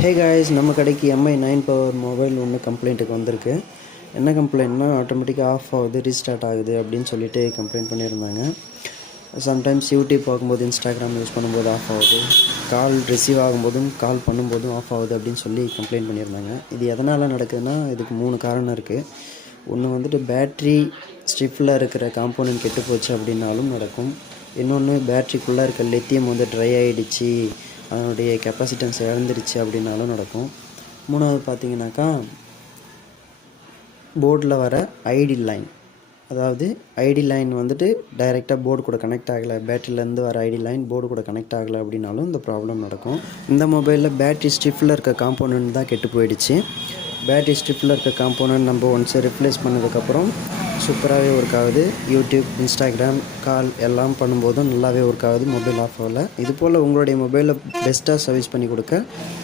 Hey guys, நம்ம கடைக்கு Mi 9 power mobile ஒன்று கம்ப்ளைண்ட்டுக்கு வந்திருக்கு. என்ன கம்ப்ளைண்ட்னா, ஆட்டோமேட்டிக்காக ஆஃப் ஆகுது, ரீஸ்டார்ட் ஆகுது அப்படின்னு சொல்லிட்டு கம்ப்ளைண்ட் பண்ணியிருந்தாங்க. சம்டைம்ஸ் யூடியூப் பார்க்கும்போது, இன்ஸ்டாகிராம் யூஸ் பண்ணும்போது ஆஃப் ஆகுது, கால் ரிசீவ் ஆகும்போதும் கால் பண்ணும்போதும் ஆஃப் ஆகுது அப்படின்னு சொல்லி கம்ப்ளைண்ட் பண்ணியிருந்தாங்க. இது எதனால் நடக்குதுன்னா, இதுக்கு 3 காரணம் இருக்குது. ஒன்று வந்துட்டு பேட்ரி ஸ்ட்ரிப்பில் இருக்கிற காம்போனன்ட் கெட்டு போச்சு அப்படின்னாலும் நடக்கும். இன்னொன்று பேட்ரிக்குள்ளே இருக்க லித்தியம் வந்து ட்ரை ஆகிடுச்சு, அதனுடைய கெப்பாசிட்டன்ஸ் இழந்துருச்சு அப்படின்னாலும் நடக்கும். 3வது பார்த்தீங்கன்னாக்கா, போர்டில் வர ஐடி லைன், அதாவது ஐடி லைன் வந்துட்டு டைரெக்டாக போர்டு கூட கனெக்ட் ஆகலை, பேட்டரியிலேருந்து வர ஐடி லைன் போர்டு கூட கனெக்ட் ஆகலை அப்படின்னாலும் இந்த ப்ராப்ளம் நடக்கும். இந்த மொபைலில் பேட்ரி ஸ்ட்ரிப்பில் இருக்க காம்போனன்ட் தான் கெட்டு போயிடுச்சு. பேட்ரி ஸ்ட்ரிப்பில் இருக்க காம்போனன்ட் நம்ம ஒன்ஸ் ரிப்ளேஸ் பண்ணதுக்கப்புறம் சூப்பராகவே ஒர்க் ஆகுது. யூடியூப், இன்ஸ்டாகிராம், கால் எல்லாம் பண்ணும்போதும் நல்லாவே ஒர்க் ஆகுது, மொபைல் ஆஃப் ஆகலை. இது போல் உங்களுடைய மொபைலை பெஸ்ட்டாக சர்வீஸ் பண்ணி கொடுக்க